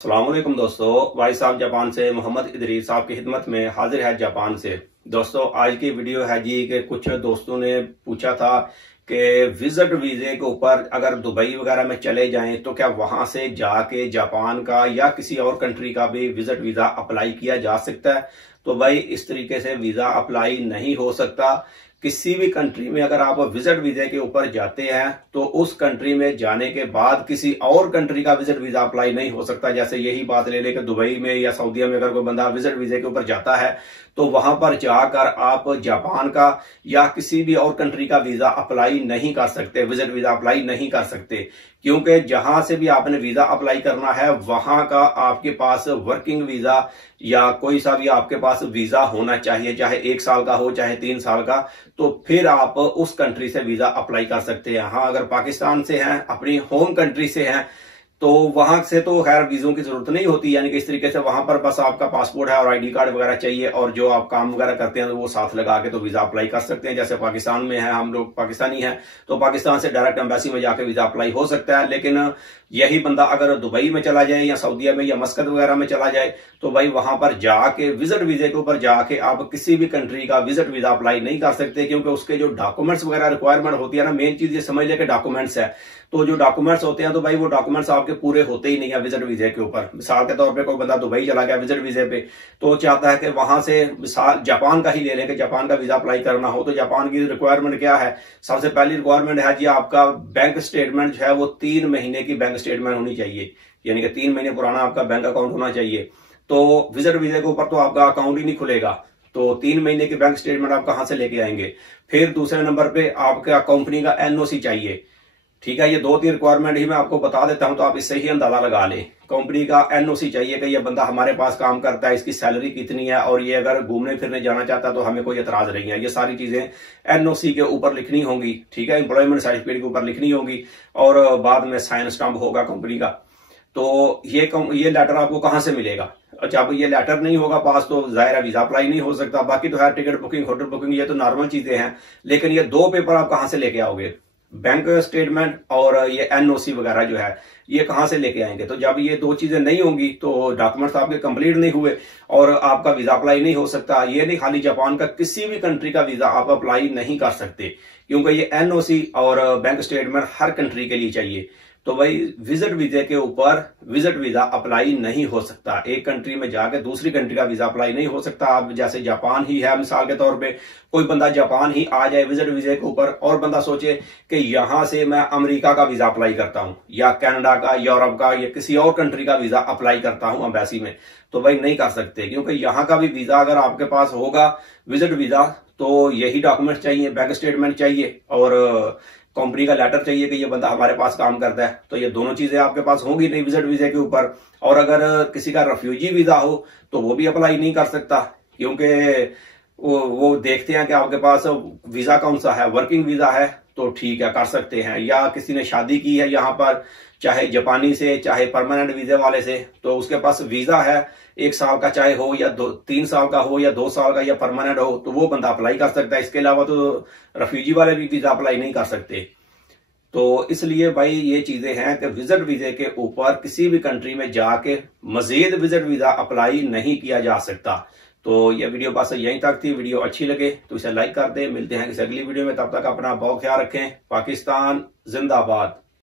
अस्सलामुअलैकुम दोस्तों, भाई साहब जापान से मोहम्मद इदरीस साहब की खिदमत में हाजिर है जापान से। दोस्तों आज की वीडियो है जी कि कुछ दोस्तों ने पूछा था कि विजिट वीजे के ऊपर अगर दुबई वगैरह में चले जाएं तो क्या वहां से जाके जापान का या किसी और कंट्री का भी विजिट वीजा अप्लाई किया जा सकता है। तो भाई इस तरीके से वीजा अप्लाई नहीं हो सकता। किसी भी कंट्री में अगर आप विजिट वीजे के ऊपर जाते हैं तो उस कंट्री में जाने के बाद किसी और कंट्री का विजिट वीजा अप्लाई नहीं हो सकता। जैसे यही बात ले लेकर दुबई में या सऊदीया में अगर कोई बंदा विजिट वीजे के ऊपर जाता है तो वहां पर जाकर आप जापान का या किसी भी और कंट्री का वीजा अप्लाई नहीं कर सकते, विजिट वीजा अप्लाई नहीं कर सकते, क्योंकि जहां से भी आपने वीजा अप्लाई करना है वहां का आपके पास वर्किंग वीजा या कोई सा भी आपके पास वीजा होना चाहिए, चाहे 1 साल का हो चाहे 3 साल का। तो फिर आप उस कंट्री से वीजा अप्लाई कर सकते हैं। हाँ, अगर पाकिस्तान से हैं, अपनी होम कंट्री से हैं, तो वहां से तो खैर वीजों की जरूरत नहीं होती, यानी कि इस तरीके से वहां पर बस आपका पासपोर्ट है और आईडी कार्ड वगैरह चाहिए और जो आप काम वगैरह करते हैं तो वो साथ लगा के तो वीजा अप्लाई कर सकते हैं। जैसे पाकिस्तान में है, हम लोग पाकिस्तानी हैं, तो पाकिस्तान से डायरेक्ट एम्बेसी में जाके वीजा अप्लाई हो सकता है। लेकिन यही बंदा अगर दुबई में चला जाए या सऊदीया में या मस्कत वगैरह में चला जाए तो भाई वहां पर जाके विजिट वीजे के ऊपर जाके आप किसी भी कंट्री का विजिट वीजा अप्लाई नहीं कर सकते, क्योंकि उसके जो डॉक्यूमेंट्स वगैरह रिक्वायरमेंट होती है ना, मेन चीज ये समझ ले कि डॉक्यूमेंट्स है। तो जो डॉक्यूमेंट्स होते हैं तो भाई वो डॉक्यूमेंट्स आपके पूरे होते ही नहीं है विजिट वीजे के ऊपर। मिसाल के तौर पे कोई बंदा दुबई चला गया विजिट वीजे पे तो चाहता है कि वहां से मिसाल जापान का ही ले लें कि जापान का वीजा अप्लाई करना हो, तो जापान की रिक्वायरमेंट क्या है? सबसे पहली रिक्वायरमेंट है जी आपका बैंक स्टेटमेंट जो है वो 3 महीने की बैंक स्टेटमेंट होनी चाहिए, यानी कि 3 महीने पुराना आपका बैंक अकाउंट होना चाहिए। तो विजिट वीजे के ऊपर तो आपका अकाउंट ही नहीं खुलेगा, तो 3 महीने की बैंक स्टेटमेंट आप कहां से लेके आएंगे? फिर दूसरे नंबर पे आपका कंपनी का एनओसी चाहिए। ठीक है, ये 2-3 रिक्वायरमेंट ही मैं आपको बता देता हूं तो आप इससे ही अंदाजा लगा लें। कंपनी का एनओसी चाहिए कि ये बंदा हमारे पास काम करता है, इसकी सैलरी कितनी है और ये अगर घूमने फिरने जाना चाहता है तो हमें कोई एतराज नहीं है। ये सारी चीजें एनओसी के ऊपर लिखनी होंगी, ठीक है, एम्प्लॉयमेंट सर्टिफिकेट के ऊपर लिखनी होंगी और बाद में साइन स्टाम्प होगा कंपनी का। तो ये लेटर आपको कहां से मिलेगा? जब ये लेटर नहीं होगा पास तो जाहिर है वीजा अप्लाई नहीं हो सकता। बाकी तो है टिकट बुकिंग, होटल बुकिंग, ये तो नॉर्मल चीजें हैं, लेकिन ये 2 पेपर आप कहां से लेके आओगे? बैंक स्टेटमेंट और ये एनओसी वगैरह जो है ये कहां से लेके आएंगे? तो जब ये 2 चीजें नहीं होंगी तो डॉक्यूमेंट्स आपके कंप्लीट नहीं हुए और आपका वीजा अप्लाई नहीं हो सकता। ये नहीं खाली जापान का, किसी भी कंट्री का वीजा आप अप्लाई नहीं कर सकते, क्योंकि ये एनओसी और बैंक स्टेटमेंट हर कंट्री के लिए चाहिए। तो भाई विजिट वीजे के ऊपर विजिट वीजा अप्लाई नहीं हो सकता। एक कंट्री में जाकर दूसरी कंट्री का वीजा अप्लाई नहीं हो सकता। अब जैसे जापान ही है, मिसाल के तौर पे कोई बंदा जापान ही आ जाए विजिट वीजे के ऊपर और बंदा सोचे कि यहां से मैं अमेरिका का वीजा अप्लाई करता हूं या कनाडा का, यूरोप का या किसी और कंट्री का वीजा अप्लाई करता हूं एम्बेसी में, तो भाई नहीं कर सकते, क्योंकि यहां का भी वीजा अगर आपके पास होगा विजिट वीजा तो यही डॉक्यूमेंट चाहिए, बैंक स्टेटमेंट चाहिए और कंपनी का लेटर चाहिए कि ये बंदा हमारे पास काम करता है। तो ये दोनों चीजें आपके पास होंगी नहीं विजिट वीजे के ऊपर। और अगर किसी का रेफ्यूजी वीजा हो तो वो भी अप्लाई नहीं कर सकता, क्योंकि वो देखते हैं कि आपके पास वीजा कौन सा है, वर्किंग वीजा है तो ठीक है कर सकते हैं, या किसी ने शादी की है यहाँ पर चाहे जापानी से चाहे परमानेंट वीजे वाले से, तो उसके पास वीजा है 1 साल का चाहे हो या 3 साल का हो या 2 साल का या परमानेंट हो, तो वो बंदा अप्लाई कर सकता है। इसके अलावा तो रेफ्यूजी वाले भी वीजा अप्लाई नहीं कर सकते। तो इसलिए भाई ये चीजें हैं कि विजिट वीजे के ऊपर किसी भी कंट्री में जाके मजीद विजिट वीजा अप्लाई नहीं किया जा सकता। तो ये वीडियो बस यहीं तक थी। वीडियो अच्छी लगे तो इसे लाइक कर दें। मिलते हैं किसी अगली वीडियो में, तब तक अपना बहुत ख्याल रखें। पाकिस्तान जिंदाबाद।